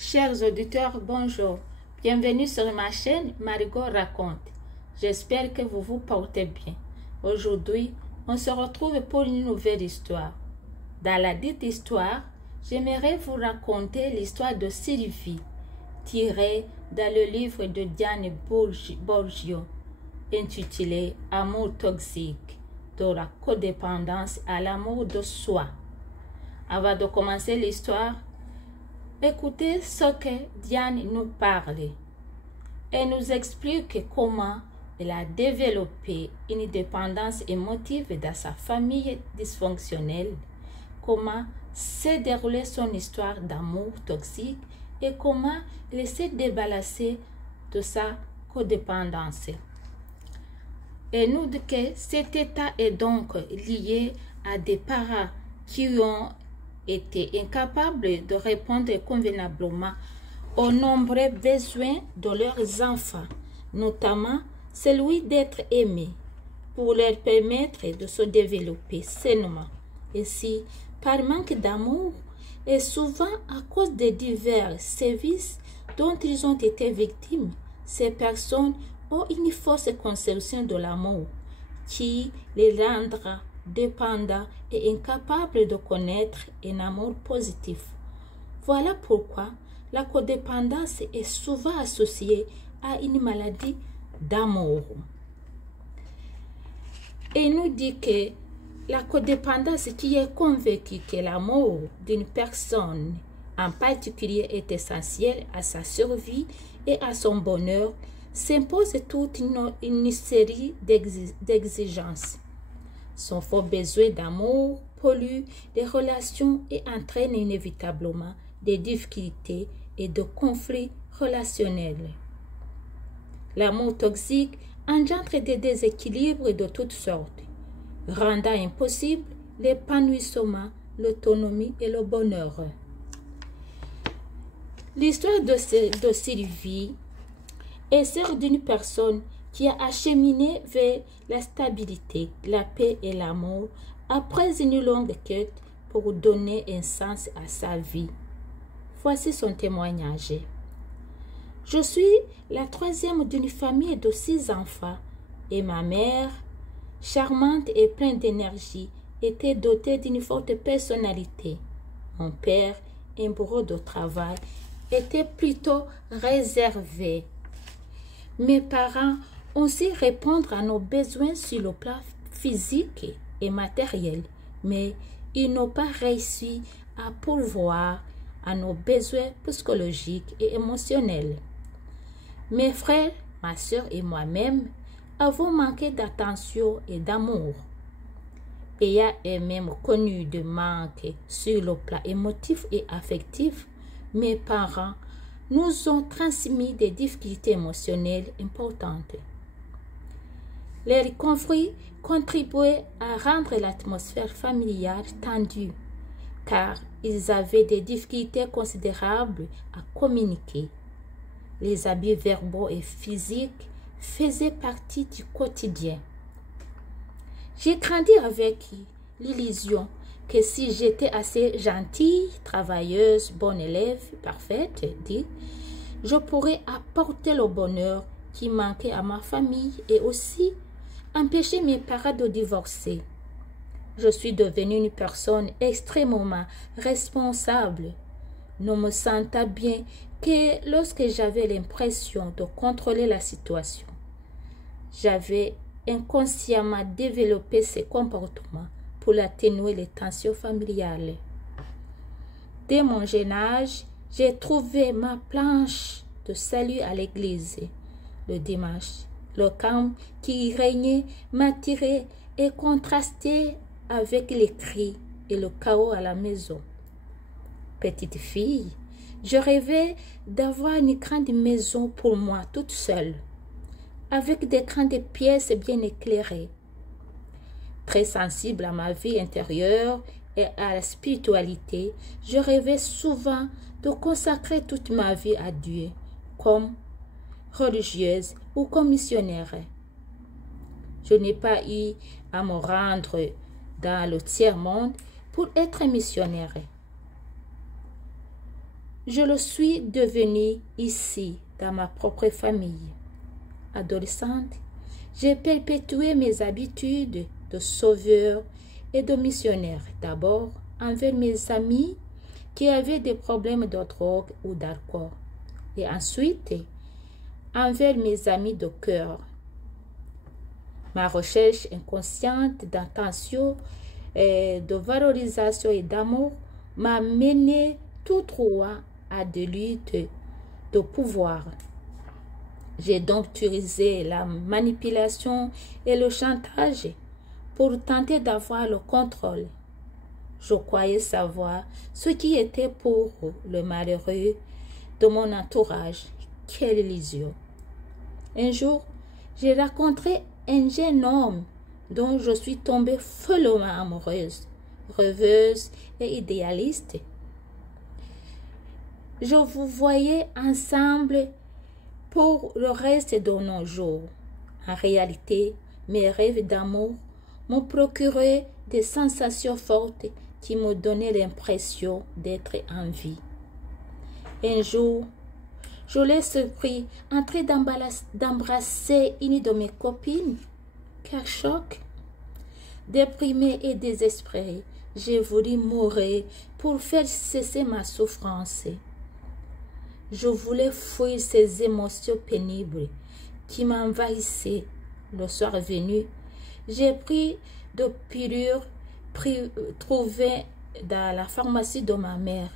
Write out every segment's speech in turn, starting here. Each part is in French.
Chers auditeurs, bonjour. Bienvenue sur ma chaîne Marigot Raconte. J'espère que vous vous portez bien. Aujourd'hui, on se retrouve pour une nouvelle histoire. Dans la dite histoire, j'aimerais vous raconter l'histoire de Sylvie, tirée dans le livre de Diane Bourgeot, intitulé Amour toxique, de la codépendance à l'amour de soi. Avant de commencer l'histoire, écoutez ce que Diane nous parle. Elle nous explique comment elle a développé une dépendance émotive dans sa famille dysfonctionnelle, comment s'est déroulée son histoire d'amour toxique et comment elle s'est débarrassée de sa codépendance. Elle nous dit que cet état est donc lié à des parents qui ont été incapables de répondre convenablement aux nombreux besoins de leurs enfants, notamment celui d'être aimé, pour leur permettre de se développer sainement. Et si, par manque d'amour, et souvent à cause des divers services dont ils ont été victimes, ces personnes ont une fausse conception de l'amour qui les rendra dépendants et incapables de connaître un amour positif. Voilà pourquoi la codépendance est souvent associée à une maladie d'amour. Et nous dit que la codépendance qui est convaincue que l'amour d'une personne en particulier est essentiel à sa survie et à son bonheur s'impose toute une série d'exigences. Son fort besoin d'amour pollue les relations et entraîne inévitablement des difficultés et de conflits relationnels. L'amour toxique engendre des déséquilibres de toutes sortes, rendant impossible l'épanouissement, l'autonomie et le bonheur. L'histoire de Sylvie est celle d'une personne qui a acheminé vers la stabilité, la paix et l'amour après une longue quête pour donner un sens à sa vie. Voici son témoignage. Je suis la troisième d'une famille de 6 enfants et ma mère, charmante et pleine d'énergie, était dotée d'une forte personnalité. Mon père, un bourreau de travail, était plutôt réservé. Mes parents ont su répondre à nos besoins sur le plan physique et matériel, mais ils n'ont pas réussi à pourvoir à nos besoins psychologiques et émotionnels. Mes frères, ma soeur et moi-même avons manqué d'attention et d'amour. Ayant eux-mêmes connu de manque sur le plan émotif et affectif, mes parents nous ont transmis des difficultés émotionnelles importantes. Les conflits contribuaient à rendre l'atmosphère familiale tendue, car ils avaient des difficultés considérables à communiquer. Les abus verbaux et physiques faisaient partie du quotidien. J'ai grandi avec l'illusion que si j'étais assez gentille, travailleuse, bonne élève, parfaite, je pourrais apporter le bonheur qui manquait à ma famille et aussi empêcher mes parents de divorcer. Je suis devenue une personne extrêmement responsable, ne me sentant bien que lorsque j'avais l'impression de contrôler la situation. J'avais inconsciemment développé ces comportements pour atténuer les tensions familiales. Dès mon jeune âge, j'ai trouvé ma planche de salut à l'église le dimanche. Le calme qui y régnait m'attirait et contrastait avec les cris et le chaos à la maison. Petite fille, je rêvais d'avoir une grande maison pour moi toute seule, avec des grandes pièces bien éclairées. Très sensible à ma vie intérieure et à la spiritualité, je rêvais souvent de consacrer toute ma vie à Dieu, comme religieuse ou comme missionnaire. Je n'ai pas eu à me rendre dans le tiers-monde pour être missionnaire. je le suis devenu ici, dans ma propre famille. Adolescente, j'ai perpétué mes habitudes de sauveur et de missionnaire. D'abord, envers mes amis qui avaient des problèmes de drogue ou d'alcool. Et ensuite, envers mes amis de cœur. Ma recherche inconsciente d'attention, de valorisation et d'amour m'a mené tout droit à des luttes de pouvoir. J'ai donc utilisé la manipulation et le chantage pour tenter d'avoir le contrôle. Je croyais savoir ce qui était pour le malheureux de mon entourage. Quelle illusion! Un jour, j'ai rencontré un jeune homme dont je suis tombée follement amoureuse, rêveuse et idéaliste. Je vous voyais ensemble pour le reste de nos jours. En réalité, mes rêves d'amour m'ont procuré des sensations fortes qui me donnaient l'impression d'être en vie. Un jour, je l'ai surpris en train d'embrasser une de mes copines. Quel choc! Déprimée et désespérée, j'ai voulu mourir pour faire cesser ma souffrance. Je voulais fuir ces émotions pénibles qui m'envahissaient. Le soir venu, j'ai pris de pilules trouvées dans la pharmacie de ma mère.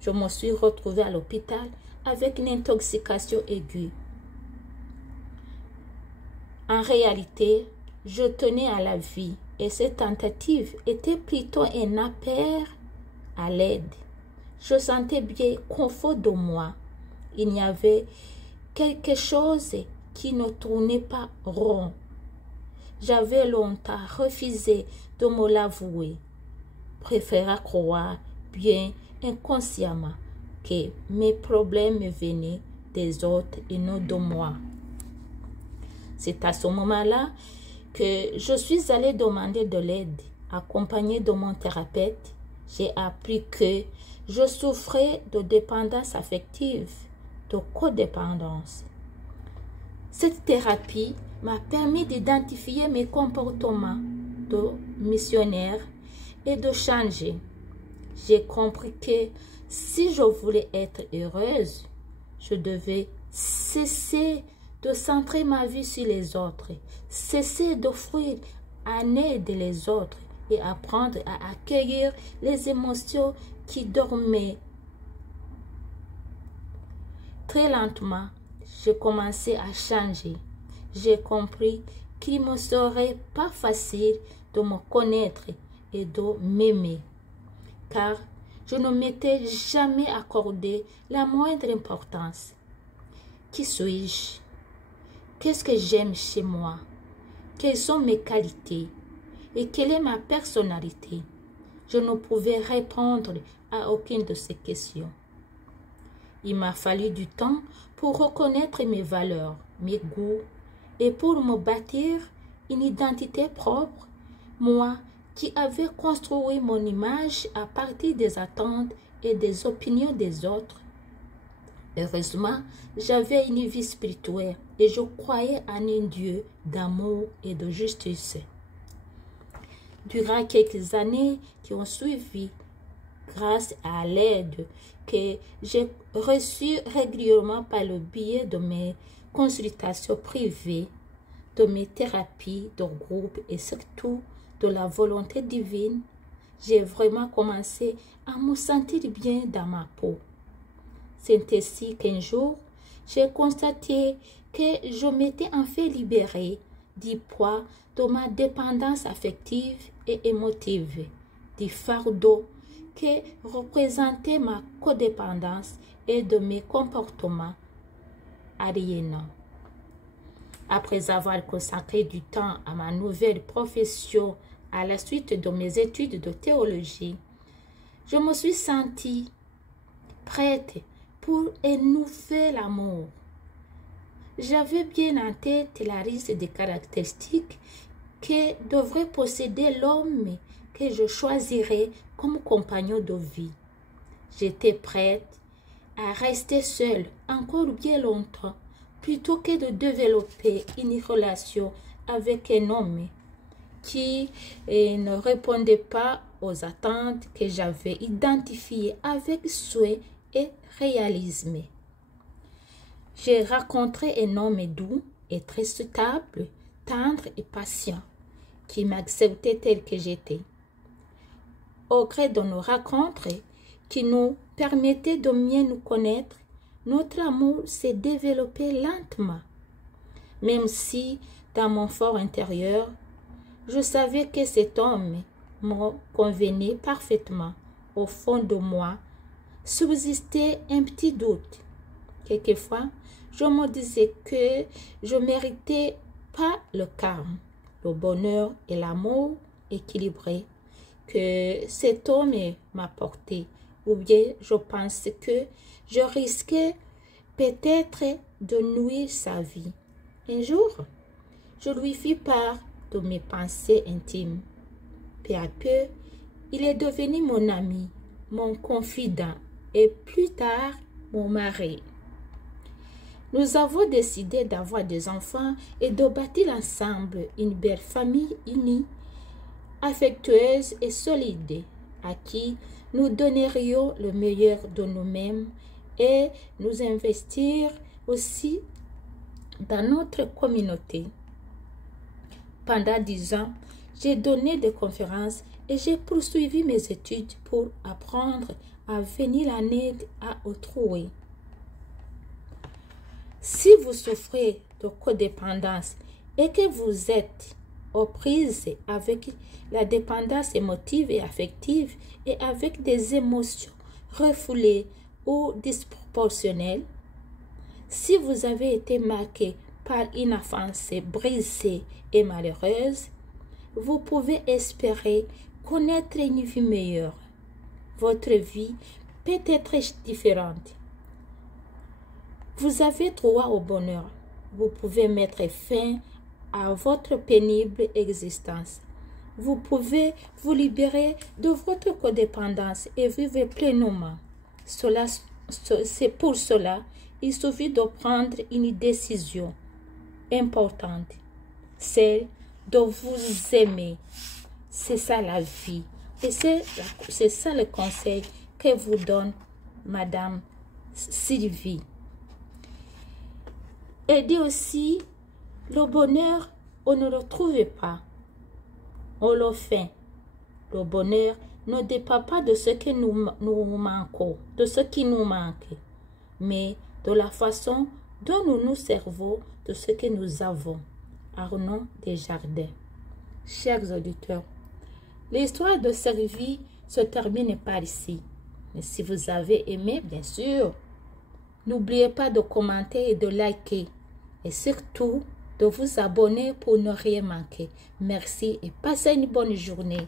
Je me suis retrouvée à l'hôpital avec une intoxication aiguë. En réalité, je tenais à la vie et cette tentative était plutôt un appel à l'aide. Je sentais bien qu'au fond de moi, il y avait quelque chose qui ne tournait pas rond. J'avais longtemps refusé de me l'avouer, préférant croire bien inconsciemment que mes problèmes venaient des autres et non de moi. C'est à ce moment-là que je suis allée demander de l'aide. Accompagnée de mon thérapeute, j'ai appris que je souffrais de dépendance affective, de codépendance. Cette thérapie m'a permis d'identifier mes comportements de missionnaire et de changer. J'ai compris que si je voulais être heureuse, je devais cesser de centrer ma vie sur les autres, cesser d'offrir en aide les autres et apprendre à accueillir les émotions qui dormaient. Très lentement, j'ai commencé à changer. J'ai compris qu'il ne me serait pas facile de me connaître et de m'aimer, car je ne m'étais jamais accordé la moindre importance. Qui suis-je? Qu'est-ce que j'aime chez moi? Quelles sont mes qualités? Et quelle est ma personnalité? Je ne pouvais répondre à aucune de ces questions. Il m'a fallu du temps pour reconnaître mes valeurs, mes goûts, et pour me bâtir une identité propre, moi qui avais construit mon image à partir des attentes et des opinions des autres. Heureusement, j'avais une vie spirituelle et je croyais en un Dieu d'amour et de justice. Durant quelques années qui ont suivi, grâce à l'aide que j'ai reçue régulièrement par le biais de mes consultations privées, de mes thérapies de groupe et surtout de la volonté divine, j'ai vraiment commencé à me sentir bien dans ma peau. C'est ainsi qu'un jour, j'ai constaté que je m'étais enfin libérée du poids de ma dépendance affective et émotive, du fardeau que représentait ma codépendance et de mes comportements aliénants. Après avoir consacré du temps à ma nouvelle profession à la suite de mes études de théologie, je me suis sentie prête pour un nouvel amour. J'avais bien en tête la liste des caractéristiques que devrait posséder l'homme que je choisirais comme compagnon de vie. j'étais prête à rester seule encore bien longtemps plutôt que de développer une relation avec un homme qui ne répondait pas aux attentes que j'avais identifiées avec soin et réalisme. J'ai rencontré un homme doux et très stable, tendre et patient, qui m'acceptait tel que j'étais. Au gré de nos rencontres, qui nous permettaient de mieux nous connaître, notre amour s'est développé lentement. Même si, dans mon fort intérieur, je savais que cet homme me convenait parfaitement, au fond de moi, subsistait un petit doute. Quelquefois, je me disais que je ne méritais pas le calme, le bonheur et l'amour équilibré que cet homme m'apportait, ou bien je pensais que je risquais peut-être de nuire sa vie. Un jour, je lui fis part de mes pensées intimes. Peu à peu, il est devenu mon ami, mon confident et plus tard mon mari. Nous avons décidé d'avoir des enfants et de bâtir ensemble une belle famille unie, affectueuse et solide, à qui nous donnerions le meilleur de nous-mêmes et nous investir aussi dans notre communauté. Pendant 10 ans, j'ai donné des conférences et j'ai poursuivi mes études pour apprendre à venir en aide à autrui. Si vous souffrez de codépendance et que vous êtes aux prises avec la dépendance émotive et affective et avec des émotions refoulées ou disproportionnelles, si vous avez été marqué par une enfance brisée et malheureuse, vous pouvez espérer connaître une vie meilleure. Votre vie peut être différente. Vous avez droit au bonheur. Vous pouvez mettre fin à votre pénible existence. Vous pouvez vous libérer de votre codépendance et vivre pleinement. C'est pour cela, il suffit de prendre une décision importante, celle de vous aimer. C'est ça la vie. Et c'est ça le conseil que vous donne Madame Sylvie. Elle dit aussi, le bonheur, on ne le trouve pas, on le fait. Le bonheur ne dépend pas de ce que nous manquons, de ce qui nous manque, mais de la façon dont nous nous servons de ce que nous avons. Arnaud Desjardins. Chers auditeurs, l'histoire de Sylvie se termine par ici. Mais si vous avez aimé, bien sûr, n'oubliez pas de commenter et de liker. Et surtout, de vous abonner pour ne rien manquer. Merci et passez une bonne journée.